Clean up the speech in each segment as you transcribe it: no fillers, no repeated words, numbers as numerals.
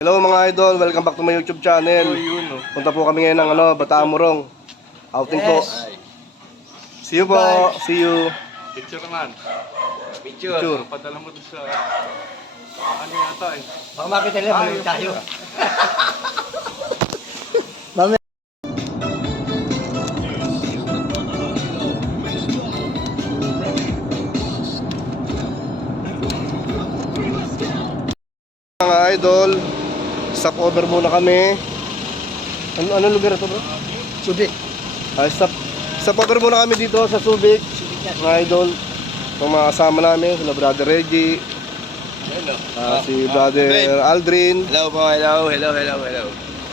Hello mga idol, welcome back to my YouTube channel. Punta po kami ngayon ng Bataan Morong. Outing po. See you po. See you. Picture naman. Picture. Padala mo doon sa ano yata eh. Baka makita nila, malulit tayo. Mga idol, stop over muna kami. Ano lugar ito bro? Subic. Stop over muna kami dito sa Subic. Mga idol, itong mga kasama namin, sila Brother Reggie, si Brother Aldrin, Hello po, hello.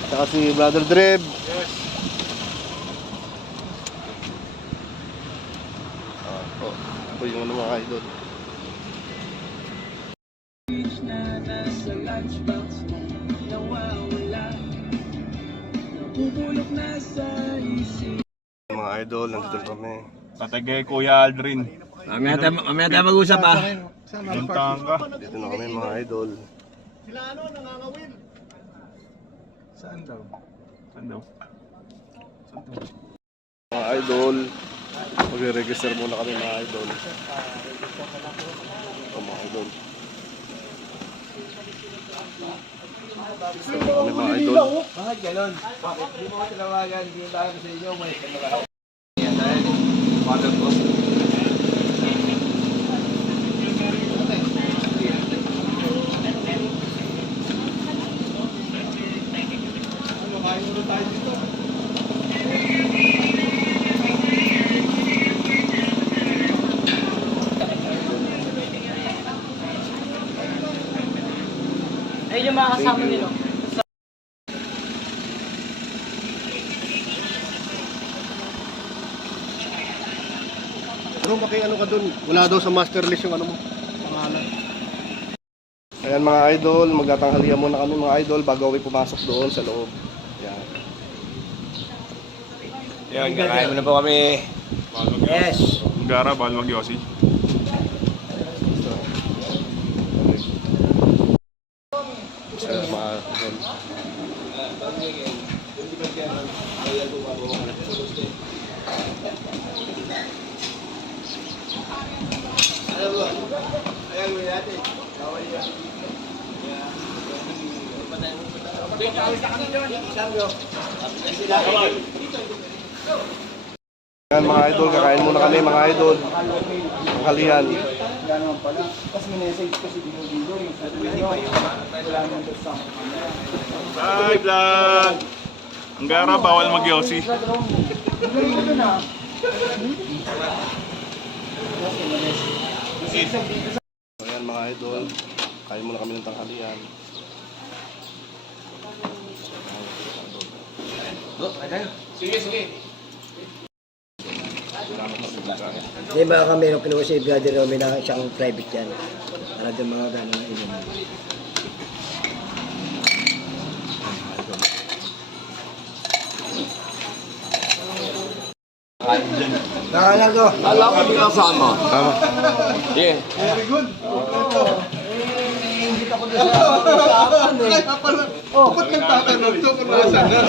saka si Brother Dreb. Ito yung mga idol. Mga idol, nandito kami. Patagay Kuya Aldrin. Mamaya tayo mag-usap ah. Puntahan ka. Dito na kami mga idol. Saan daw? Mga idol, mag-register muna kami mga idol. Ito mga idol. Register kami mga idol. Bakit gano'n? Bakit? Hindi mo ko tinawagan, hindi mo tayo sa inyo. May kamera. Ayun yung mga kasama nila. Pero ano ka dun? Wala daw sa master list yung ano mo. Pangalan. Ayan mga idol, magtatanghalian muna kami mga idol bago kami pumasok doon sa loob. Ayan. Yan, kakain muna po kami. Yes. Gara, bawal mag-yosi. Ayan mga idol. Ayan mga idol, kakain muna kami mga idol. Tanghalian. Hi vlog! Ang gara, bawal mag-yosi. Ayan mga idol, kain muna kami ng tanghalian. Hindi ba kami nung kinuha si Brother Romy na siyang private yan? Para doon mga gano'n na inom. Nakalang ko. Alam ko dito kasama. Tama. Sige. Oh, ba't kang tatanong to kung nasa na?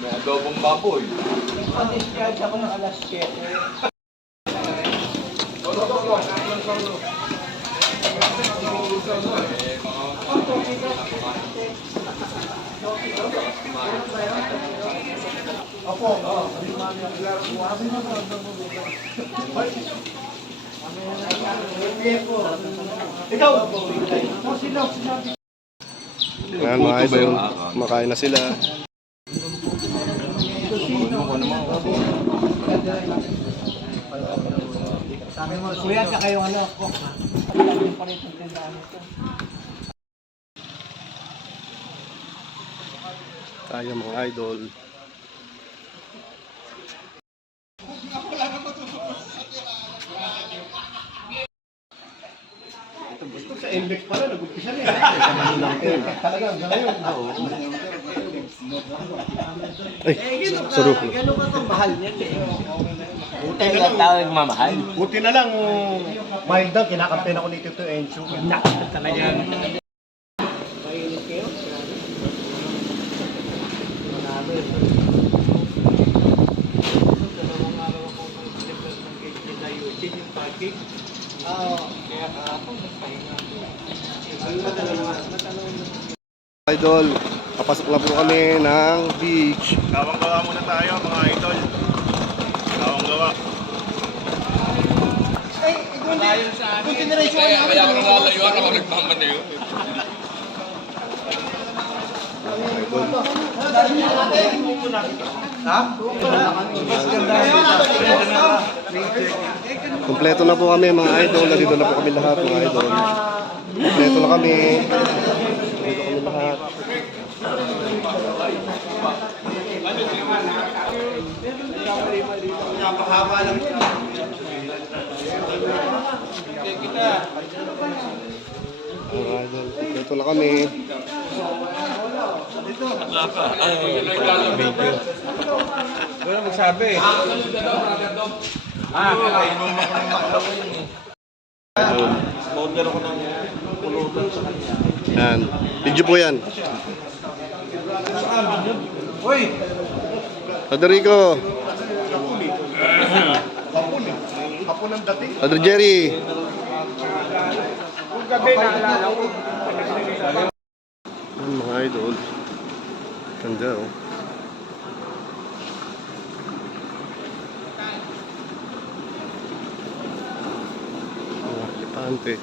May adobong baboy. Pa-discharge ako ng alas 7. Ayan mga idol, kumakain na sila. Kuya, ka kayong ano ako. Yung pa rin itong tindahan ito. Tayo mga idol. Sa index pala, nag-umpisa na eh. Talagang gano'n. Ay, sarap. Gano'n ba itong mahal niya? Buti na lang tao nagmamahal. Buti na lang, Mild down, kinakampihan ako ni Tito Encho. Talagang Idol, papasok na po kami ng beach. Gawang-gawa muna tayo mga idol. Gawang-gawa. Kaya ako nalayuan ako nagmamanayo. Kompleto na po kami mga idol. Nandito na po kami lahat mga idol. Kompleto na kami. Nandito kami lahat. Mga idol, kompleto na kami. Yan. Video po yan. Federico. Padre Jerry. Yan, mga idol. Ganda oh. Pante.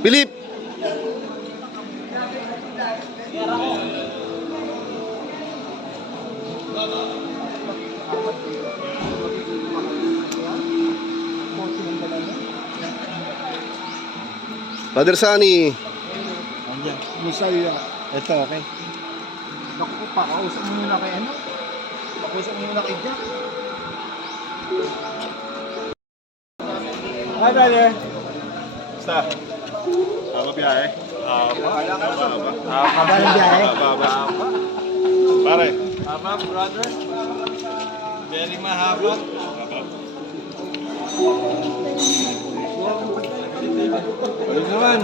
Philip. Father Sunny. Musaya. Ito, okay. Naku, pakausap mo muna kay ano? Pakausap mo muna kay Jack. Hi, brother. Basta. Haba biyahe. Haba ng biyahe. Haba. Pare. Haba, brother. Very mahaba. Ano naman?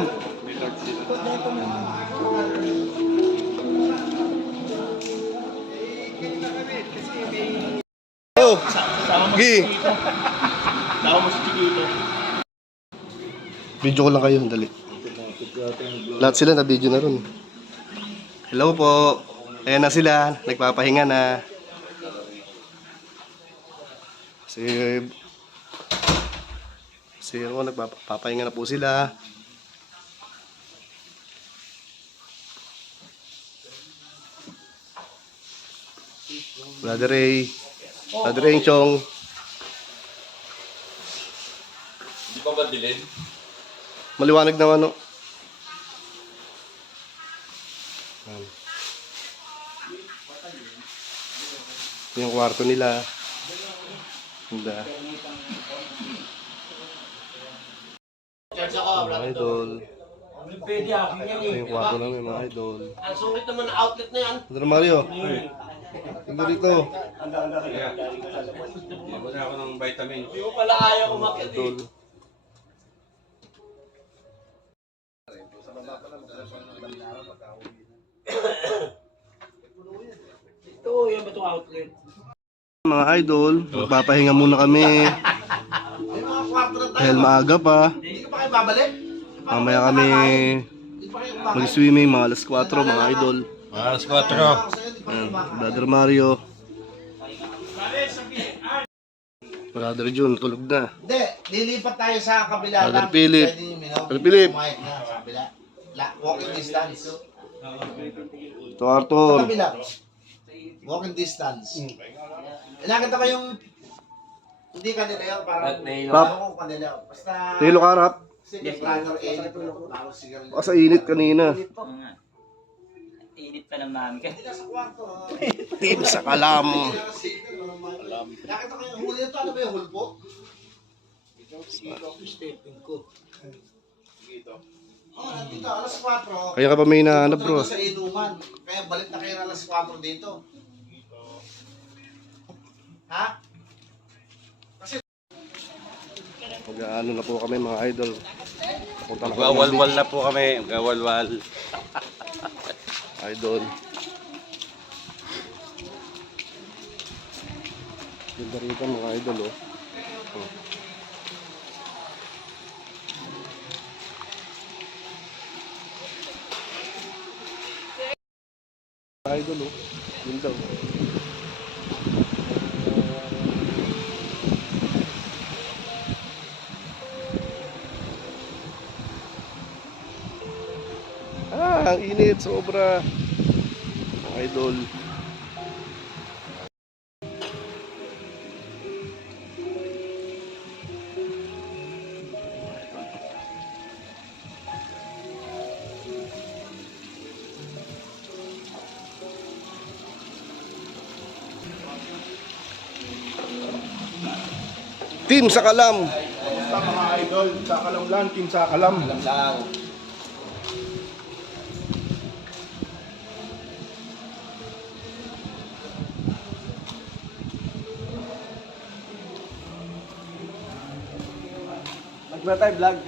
Oh. Gi. Tama mo si Chiquito. Video ko lang kayo, dali. Lahat sila na video na ron. Hello po. Ayan na sila, nagpapahinga na. Ano, nagpapahinga na po sila. Brother Ray, Brother Enchong. Hindi pa ba dilin? Maliwanag naman, no? Yung kwarto nila. Ganda. Mga idol. Ito yung kwarto namin, mga idol. Ang sungit naman na outlet na yan. Brother Mario. Tingnan dito. Mabasa ako ng vitamin. Hindi mo pala ayaw umakit eh. Idol. Ito, yan ba itong outlet? Mga idol, magpapahinga muna kami. Dahil maaga pa. Hindi ka pa kayo babalik? Mamaya kami mag-swimming mga alas 4 mga idol. Alas 4. Ayan, Brother Mario. Brother Jun, tulog na. Hindi, lilipat tayo sa kabila Brother lang. Philip. Pwede yung minum. Brother Philip. Kumain na sa kabila. Walking distance. Ito Arthur. Sa kabila. Walking distance. Nakita ko yung hindi kanila yun, parang Rap. ako kanila. Basta Tilo ka, Rap. sige, planner edit. Tapos sigarilyo. Sa init kanina. Init pa ng mami ka. Hindi na sa kwarto. Team sa kalam. Nakita ko yung huli nito. Ano ba yung hulbo? Oh, nandito, alas 4. Kaya ka pa may nahanap, bro. Sa inuman. Kaya balik na kayo alas 4 dito. Ha? Mag-ano na po kami mga idol. Punta na kami. Magwawalwal na po kami. Magwawalwal. Idol. Ganda rito mga idol, oh. Oh. Idol, oh. Ganda, oh. Ang init, sobra. Mga idol. Team sa kalam. Basta mga idol, sa kalam lang, team sa kalam. Nagba tayo vlog.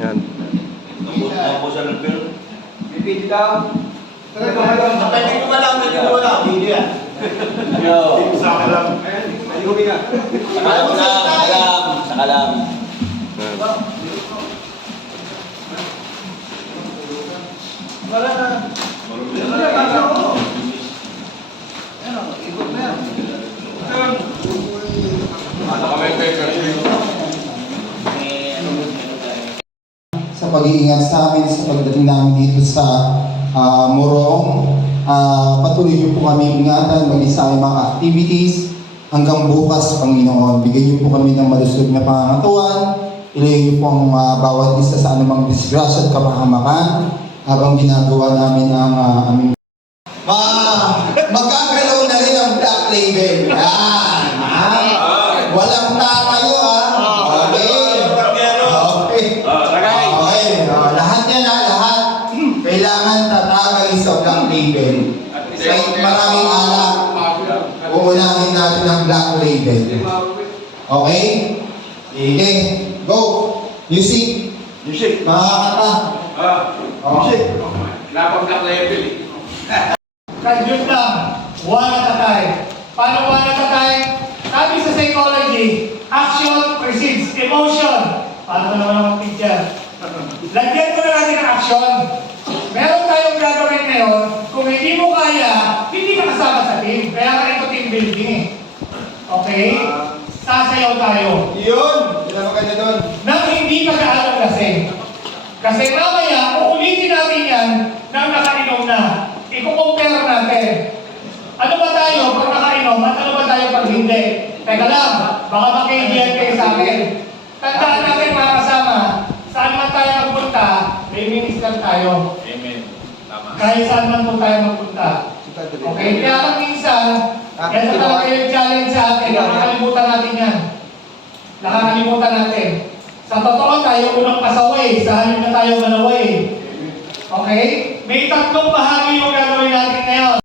Yan. Pwede ko malaman yung wala. Video yan. Team sa kalam. Sa kalam. Yan. Sa pag-iingat sa amin sa pagdating namin dito sa Morong. Patuloy niyo po kami ingatan, maging sa aming mga activities. Hanggang bukas, Panginoon, bigyan niyo po kami ng malusog na pangangatuan. Ilayo niyo po ang bawat isa sa anumang disgrasya at kapahamakan habang ginagawa namin ang aming magkagalaw na rin ang Black Label. Yan. Walang takayo, Okay. Okay. Okay. Lahat yan, lahat. Kailangan tatagay sa Black Label. Kahit maraming alak, uunahin natin ang Black Label. Okay? Sige. Go. Music. Makakata. Music. Napag-black level eh. Kadjut lang, one at a time. Paano one at a time? Sabi sa psychology, action precedes emotion. Paano naman ang picture? Lagyan ko na natin ang action. Meron tayong gagawin ngayon, kung hindi mo kaya, hindi ka kasama sa team. Kaya ka ito team building eh. Okay? Sasayaw tayo. Yun. Sila maganda doon. Nang hindi pag-aalam lasing. Kasi mamaya, uulitin natin yan nang nakainom na. I-compare natin. Ano ba tayo pag nakainom at ano ba tayo pag hindi? Teka lang, baka makikiyan kayo sa akin. Tandaan natin mga kasama, saan man tayo magpunta, may minister tayo. Amen. Tama. Kahit saan man po tayo magpunta. Okay, kaya lang minsan, yan na talaga yung challenge sa atin. Nakakalimutan natin yan. Nakakalimutan natin. Sa totoo tayo unang pasaway, sa halip na tayo manaway. Okay? May tatlong bahagi yung gagawin natin ngayon.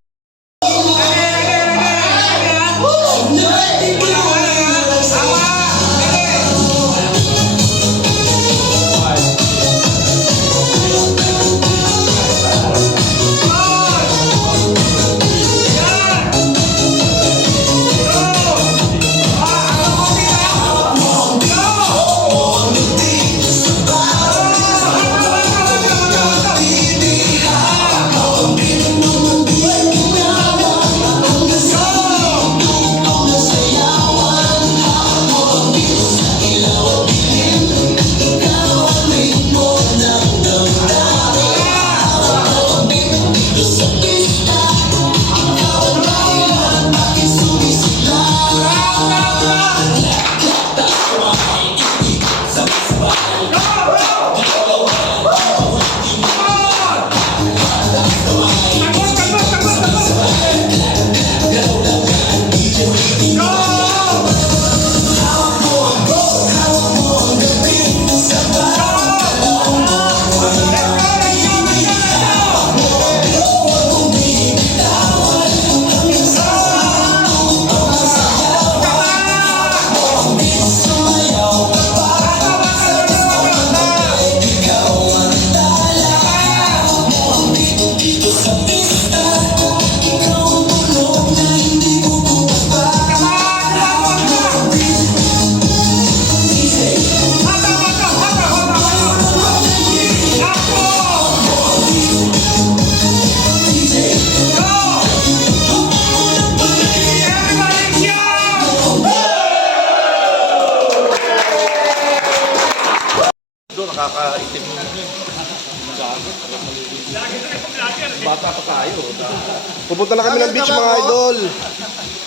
Pupunta na kami ng beach mga idol.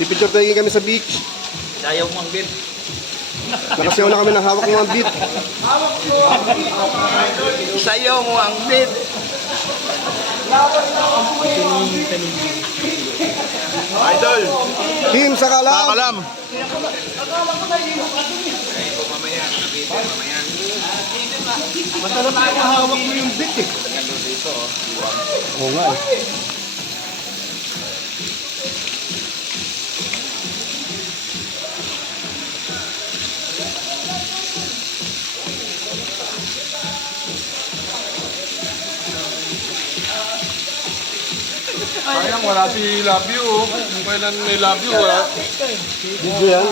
Pipicture tayo kami sa beach. Sayaw mo ang bit. Nakasayaw na kami ng hawak ng mga beat. Sayaw mo ang bit. Idol, Team Sakalam. Sakalam. Masarap na hawak mo yung bit eh. Oo nga eh. Sayang, wala si Love You. Kung kailan may Love You, wala. Video yan.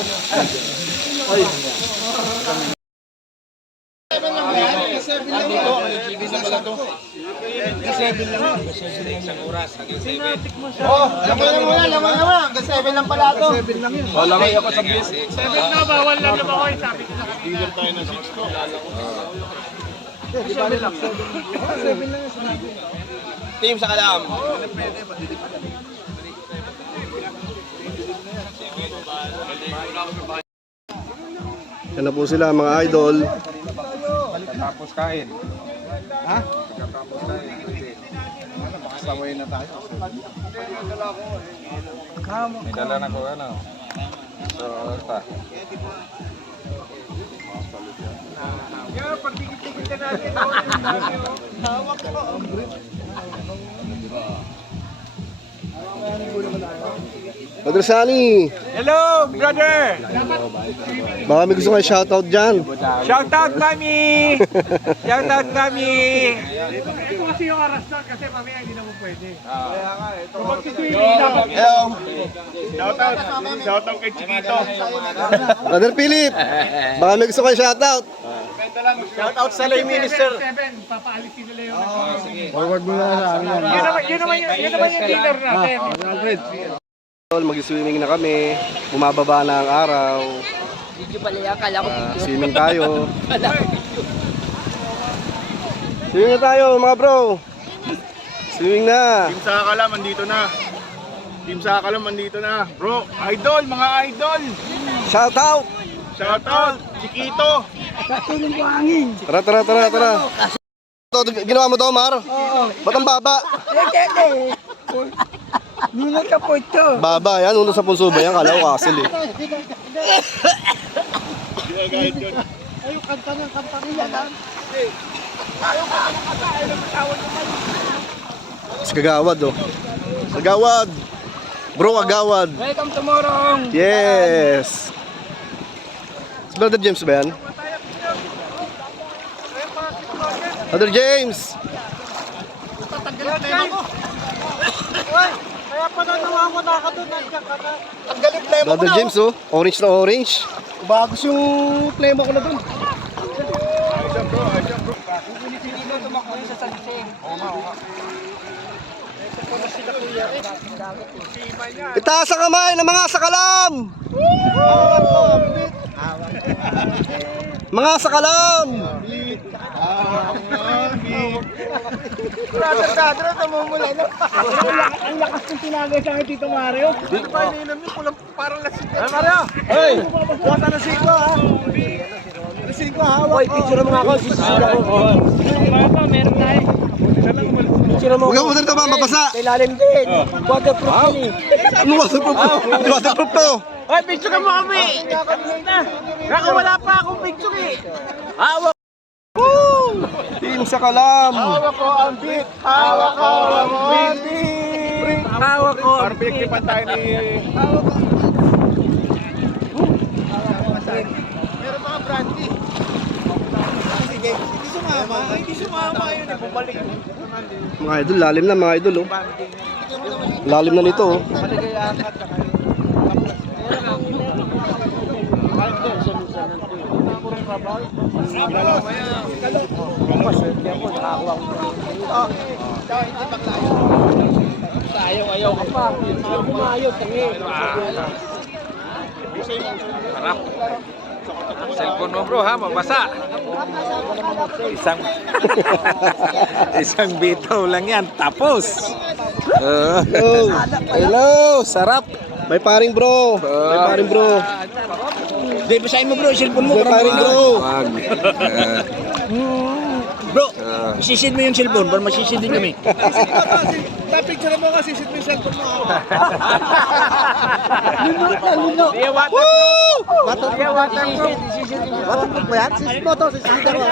Wala kayo ako sa bis. 7 na, bawal lang naman ko. Sabi ko na. Dealer tayo ng 6 to. Team sa kalam. Yan na po sila mga idol. Tapos kain. Ha? Tapos kain. Makasaway na tayo. May dala na ko ano. So, basta. Brother Sunny, Hello, brother! baka may gusto kayo shoutout dyan. Shout out kami! Shout out kami! Ito kasi yung aras doon kasi mamaya hindi naman pwede. Shoutout kay Chiquito. Brother Philip, baka may gusto kayo shoutout. Shout out sa lay minister! 7, papaalisin nila yung Forward mo na sa amin yan. yun naman yung dealer natin. Mag-swimming na kami, bumababa na ang araw. Video pala yan, kala ko Swimming tayo. Swimming na tayo mga bro. Swimming na. Team Sakalam, andito na. Team Sakalam, andito na. Bro, idol, mga idol. Shoutout. Shoutout, Chiquito. Tara, tara, tara, tara. Ito, ginawa mo to, Mar? Oo. Ba't ang baba? Nunod ka po ito! Baba, yan. Uno sa punso ba yan? Kala ko kasil eh. Kagawad oh. Kagawad. Bro, kagawad. Welcome to Morong! Yes. Si Brother James ba yan? Brother James. Kaya pa na naman ako nakatunan ka na. Ang galing play mo Brother James oh. Orange na orange. Bagos yung plema ko na dun. Itaas ang kamay ng mga sakalam! Mga sakalam! Brother, namumula na. Ang lakas ng tinagay sa akin, Tito Mario. Ano ba ininom niyo? Parang lasing ka. Mario! Hey! Huwag ka na siko ha! Siko hawak ko! Hoy, picture mo nga ako. Sisira ko. Meron tayo. Picture mo. Huwag mo dito ba mabasa? Kailalim din. Waterproof din eh. Ano waterproof to? Waterproof to? Hoy, picture mo kami! Kaka wala pa akong picture eh. Hawak! Team Sakalam! Hawak ko ang beat! Hawak ko ang beat! Hawak ko ang beat! Perfect pa tayo ni... Meron mga brandy. Sige, hindi sumama. Hindi sumama yun eh. Bumalik. Mga idol, lalim na mga idol oh. Lalim na nito oh. Ayaw ka pa. Ayaw, tangi. Cellphone mo bro ha, mabasa. Isang isang bitaw lang yan, tapos. Hello, sarap. May paring bro. May paring bro. Hindi, basahin mo bro, cellphone mo. May paring bro. Wag. Bro, isisid mo yung cellphone para masisid din kami. Picture mo kasi sit mo yung cellphone mo. Waterproof ba yan? Sisit mo to, sisit mo.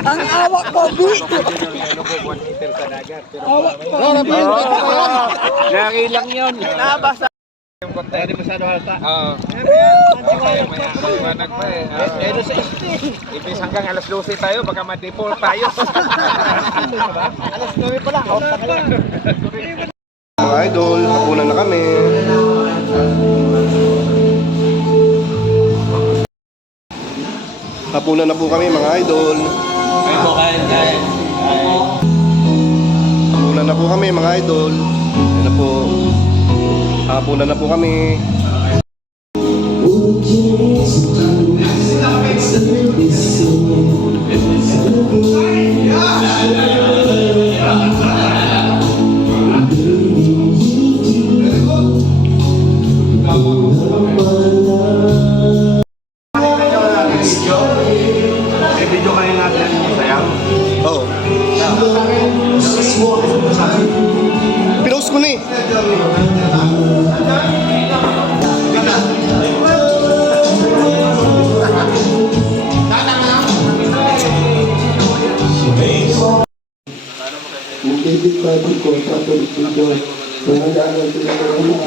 Ang awak ko, Bi! Lagi lang yun. Nabasa. Pwede masyado halata. Oo. Maliwanag pa eh. Ibig hanggang alas 12 tayo, baka ma-default tayo. Mga idol, hapunan na kami. Hapunan na po kami mga idol. Hapunan na po kami mga idol. Ayan na po. Hapunan na po kami. Oo. Pinost ko na eh. David Bible ko, Catholic dito. Pangalaman sila ng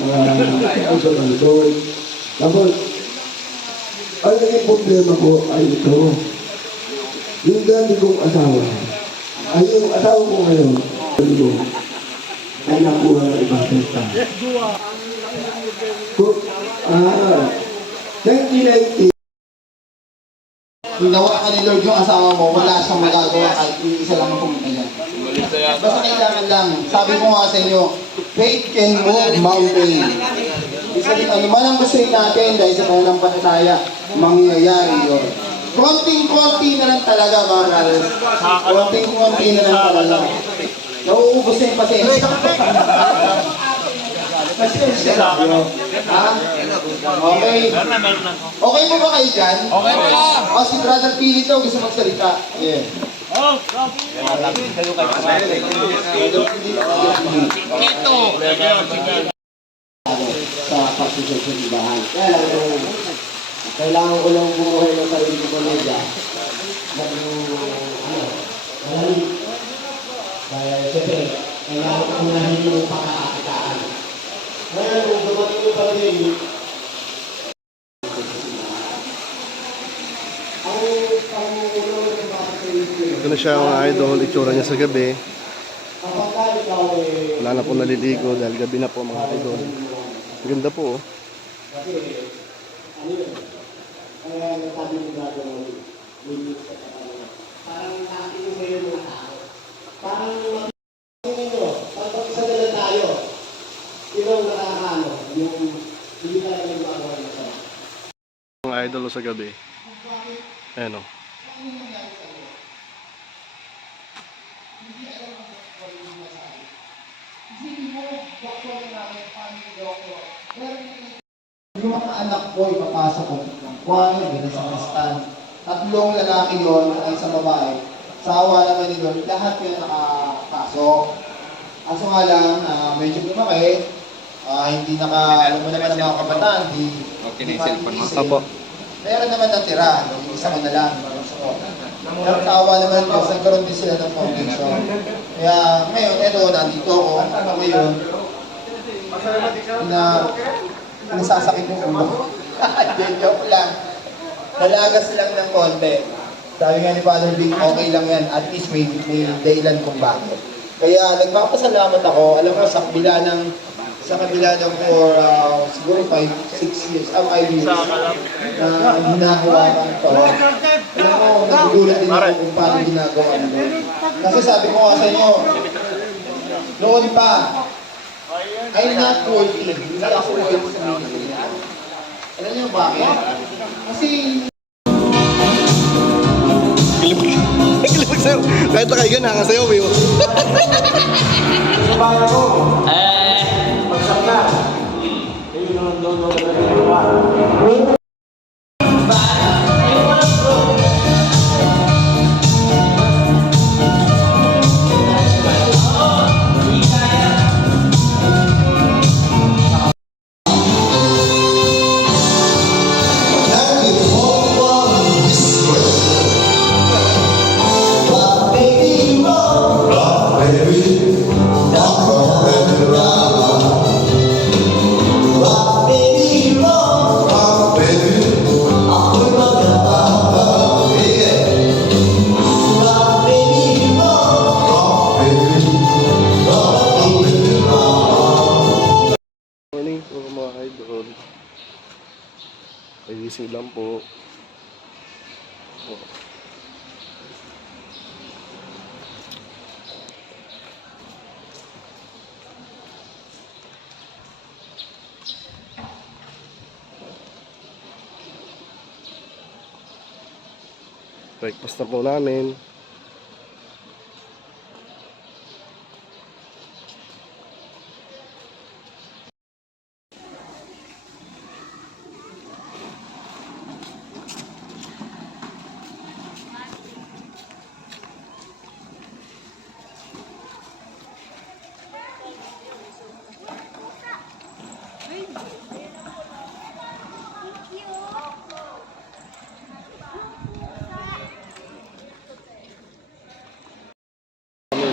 mga kasalandol. Tapos, ang naging problema ko ay ito. Yung dati kong asawa, ay yung asawa ko ngayon, ay nakuha ng ibang senta. 1990, Ginawa ka ni Lord yung asawa mo, wala siyang magagawa kahit isa lang ang pumunta niya. Basta kailangan lang. Sabi ko nga sa inyo, faith can move mountain. Isa din, ano man ang gusto natin dahil sa pananampalataya, mangyayari yun. Konting-konti na lang talaga, mga brothers. Konting-konti na lang talaga. Nauubos na yung pasensya. Pasensya lang. Ha? Okay. Okay mo ba kayo dyan? Okay mo lang. O, si Brother Pili to, gusto magsalita. Yeah. Sa pagsusod sa ibahan. Kailangan ko lang bumuhay ng sarili ko pamilya. Kaya siyempre, kailangan ko unahin yung pagkakakitaan. Ngayon, kung dumating yung pamilya, Ito na siya mga idol, itsura niya sa gabi. Wala na po naliligo dahil gabi na po mga idol. Ganda po oh. kaya nagsabi ng gagawin, parang natin yung ngayon mga tao. Parang nyo, pag isa na lang tayo, sino ang nakakaano, yung hindi tayo nagagawa ng isa. Mga idol sa gabi. Ayan oh. Yung mga anak ko, ipapasok ko ng kwan, gano'n sa kastan. Tatlong lalaki yon at isang babae. Sa awa naman ni Lord, lahat yun nakapasok. Kaso nga lang, medyo lumaki, hindi alam mo naman ang mga kabataan, hindi pa iisip. Apo. Meron naman natira, yung isa mo na lang. Pero sa awa naman Diyos, nagkaroon din sila ng foundation. Kaya ngayon, eto, nandito ako ngayon, nasasakit yung ulo. Joke lang. Nalagas lang ng konti. Sabi nga ni Father Vic, okay lang yan. At least may dahilan kung bakit. Kaya nagpapasalamat ako. Alam mo, sa kabila ng for siguro 5-6 years, 5 years, na ginagawa ka ito. Alam mo, nagugulat din ako kung paano ginagawa nito. Kasi sabi ko nga sa inyo, noon pa, I'm not working. Hindi ako working sa ministry. Alam niyo bakit? Kasi Kilabag sa'yo. Kahit nakaigan, hanga sa'yo, Mio. Morning po mga idol. Ay, gising lang po. Breakfast na po namin.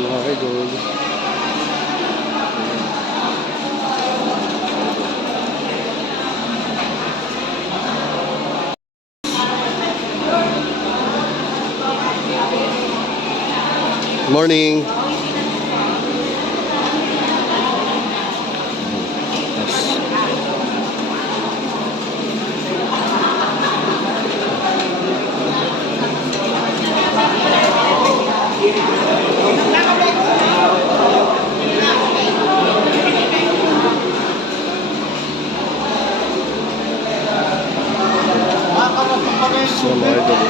Mga idol. Morning. So, mga idol.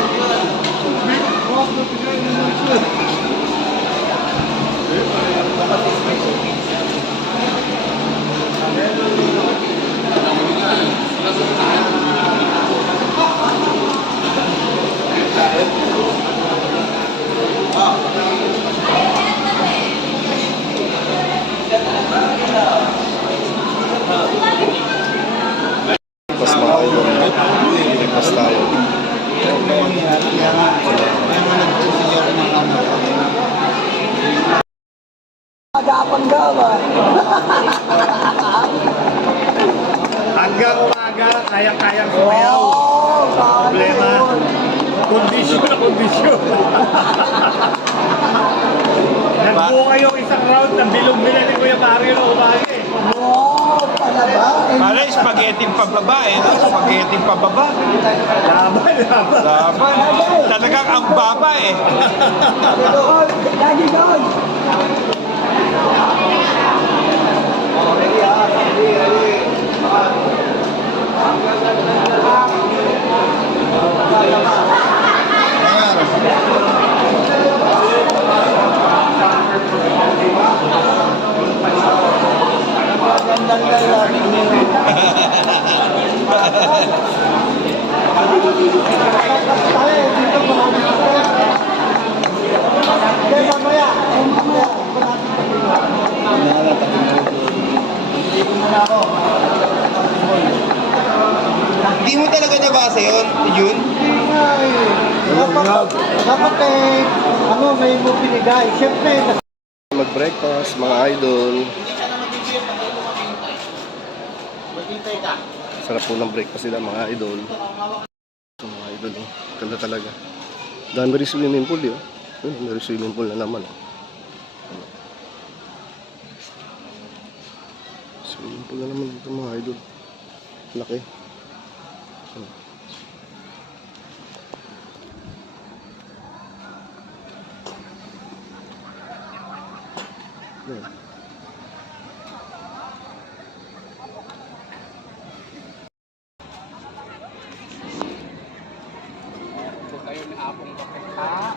Tapos mga idol. Tapos tayo. Hanggang umaga, kaya-kayang sumayaw. Problema. Kondisyon na kondisyon. Nagbuka yung isang round ng bilog-bila ni Kuya Mario na umagi. Pare, spaghetti pababa eh, no? Spaghetti pababa. Laban. Laban. Talagang ang baba eh. Lagi doon. Hindi mo talaga nabasa yun, Jun? Dapat may mo pinigay. Siyempre, Mag-breakfast, mga idol. Sarap po ng breakfast nila, mga idol. So, mga idol, oh. Ganda talaga. Dami rin swimming pool, yun. May swimming pool na naman, oh. Swimming pool na naman dito, mga idol. Laki. Apong kape. Ah.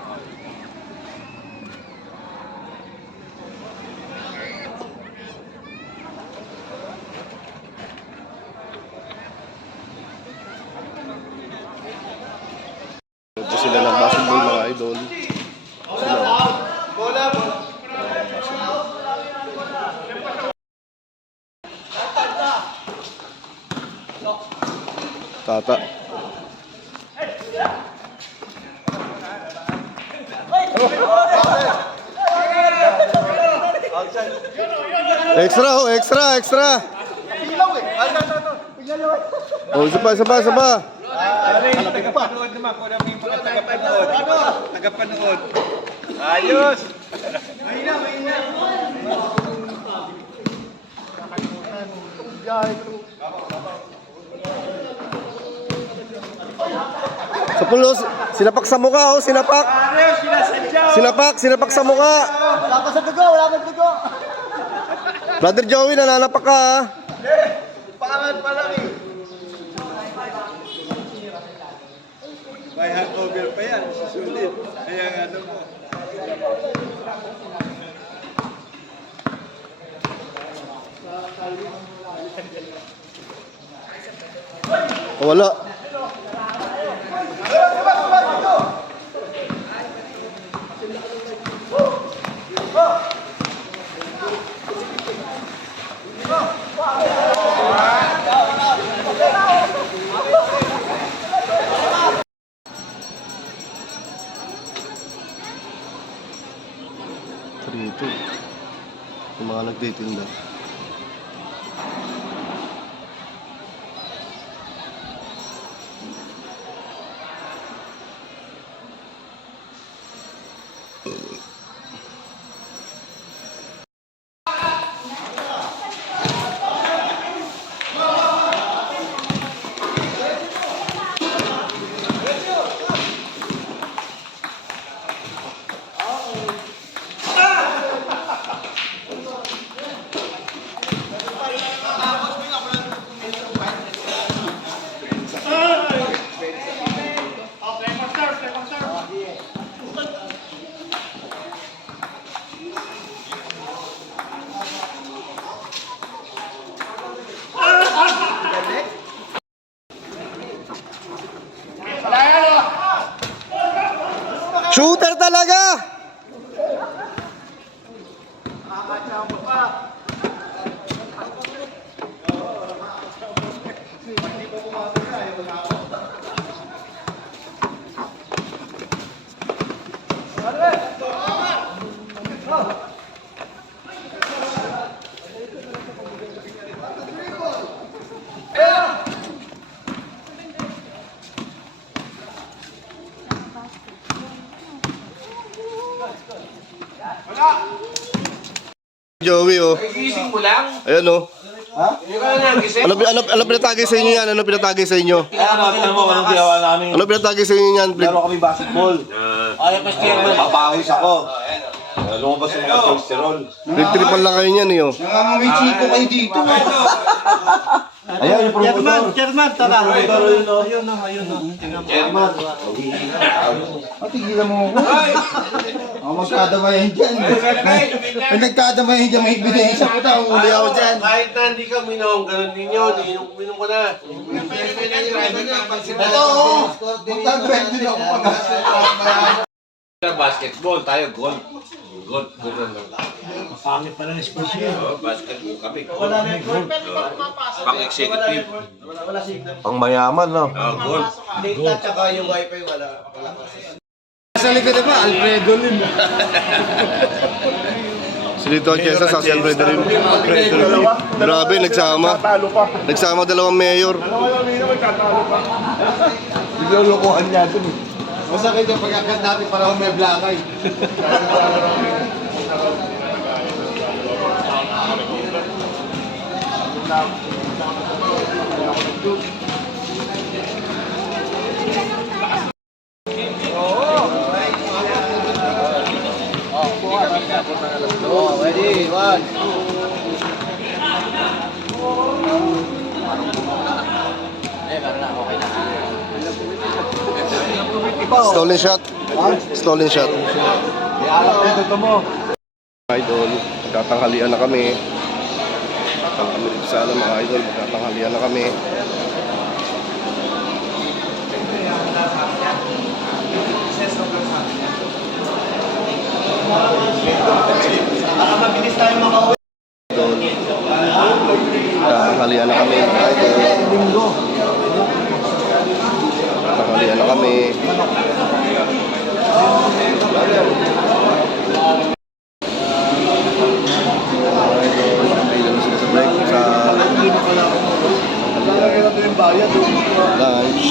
Ito sila ng basketball mga idol. Tata. Extra oh, extra. Oh, isa pa. Tagapanood naman ko na may mga tagapanood. Tagapanood. Ayos! Sa pulos, sinapak sa mukha oh, sinapak. Sinapak sa mukha. Wala ka sa dugo, wala ka sa dugo. Brother Joey, nananapak ka ha. Pangalan pa lang eh. May hangover pa yan, susulit. Kaya ano mo. Wala. Dito. Yung mga nagtitinda. Shooter talaga! Joey oh. Gising mo lang? Ayan oh. Hindi ka na nagising? Ano pinatagay sa inyo yan? Ano pinatagay sa inyo? Anong ginawa namin? Ano pinatagay sa inyo yan? Laro kami basketball. Ayaw pa siya. Papawis ako. Lumabas yung mga cholesterol. Trip-tripan lang kayo niyan eh oh. Nangangamoy chiko kayo dito. Ayan yung promotor. Chairman, tara. Ayun o. Chairman. Tigilan mo ako. Magkadamayan dyan. Pag nagkadamayan dyan, may ebidensya ko na. Uli ako dyan. Kahit na hindi ka minom, ganun din yun. Minom ko na. Ito o. Magtag-bet din ako pag Basketball, tayo golf. Golf. Pangit pala ng sports yun. Basketball kami. Pang-executive. Pang mayaman no? Golf. Data tsaka yung wifi wala. Sa likod ba? Alfredo Lim. Si Lito Atienza sa Alfredo Lim. Grabe, nagsama. Nagsama dalawang mayor. Nilolokohan niya dun eh. Masakit yung pagkakat natin para kung may blakay. Ready, 1, 2. Stolen shot. Stolen shot. Idol, magtatanghalian na kami. Kami dito sa alam mga idol, magtatanghalian na kami. Mabilis tayo makauwi. Idol, magtatanghalian na kami mga idol. Magtatanghalian na kami. Nakapila na sila sa break sa lunch.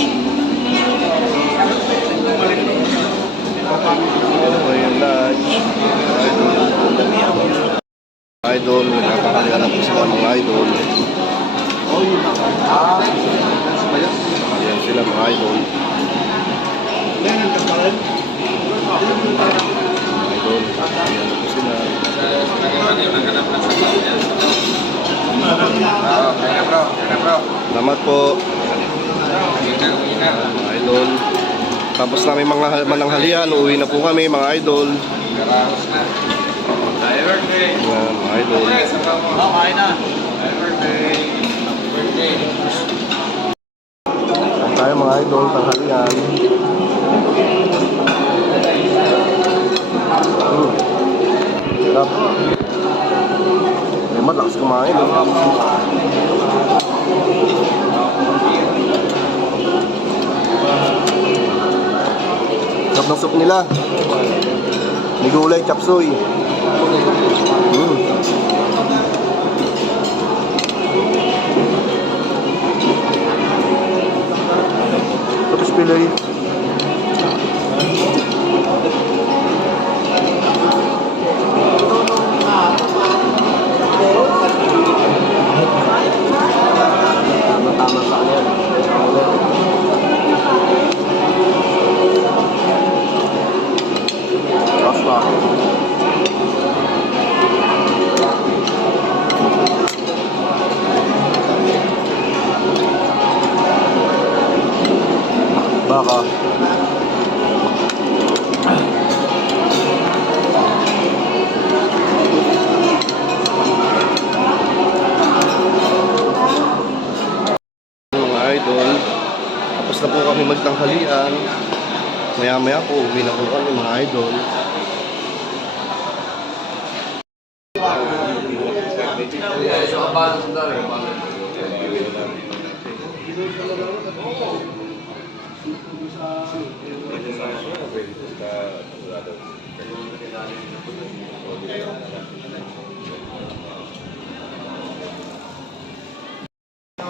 Ano po yung lunch? Idol, nagkakakalian na po sila mga idol. Ayan sila mga idol. Idol, ayan na po sila. Salamat po. Mga idol. Tapos namin mga mananghalian, uuwi na po kami mga idol. Ayan, mga idol. Tayo mga idol, tanghalian. Sarap. May malakas kumain. Sarap ng soup nila. May gulay, chapsuy. Tapos pilay. Tama sa kanya. Basta. Baka. Mga idol, tapos na po kami magtanghalian. Maya-maya po, uwi na po kami mga idol.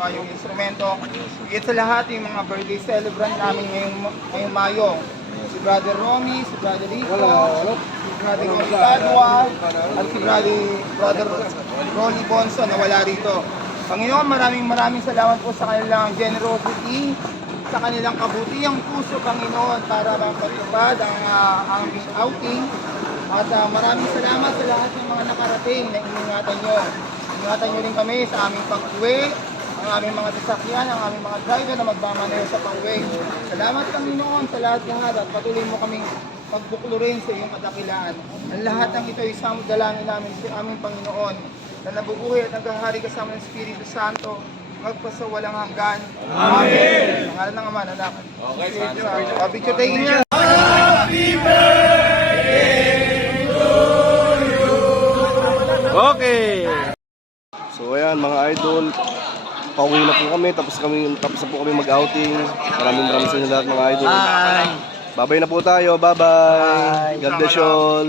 Yung instrumento. Higit sa lahat yung mga birthday celebrant namin ngayong Mayo. Si Brother Romy, si Brother Rico, si Brother Romy Padua, at si Brother Ronnie Bonson na wala rito. Panginoon, maraming salamat po sa kanilang generosity, sa kanilang kabutihang puso, Panginoon, para mapatupad ang aming outing. At maraming salamat sa lahat ng mga nakarating na iningatan nyo. Ingatan nyo rin kami sa aming pag-uwi, ang aming mga sasakyan, ang aming mga driver na magmamaneho sa pag-uwi. Salamat, Panginoon, sa lahat-lahat at patuloy mo kaming pagbuklurin sa iyong kadakilaan. Ang lahat ng ito ay isang dalangin namin sa aming Panginoon na nabubuhay at naghahari kasama ng Espiritu Santo magpasawalang hanggan. Amen! Ang ngalan ng Ama, Anak, Espiritu Santo. Picture taking niya. Okay. So ayan mga idol, pauwi na po kami, tapos na po kami mag-outing. Maraming sa inyo lahat mga idol. Bye. Bye-bye na po tayo. Bye-bye. God bless you all.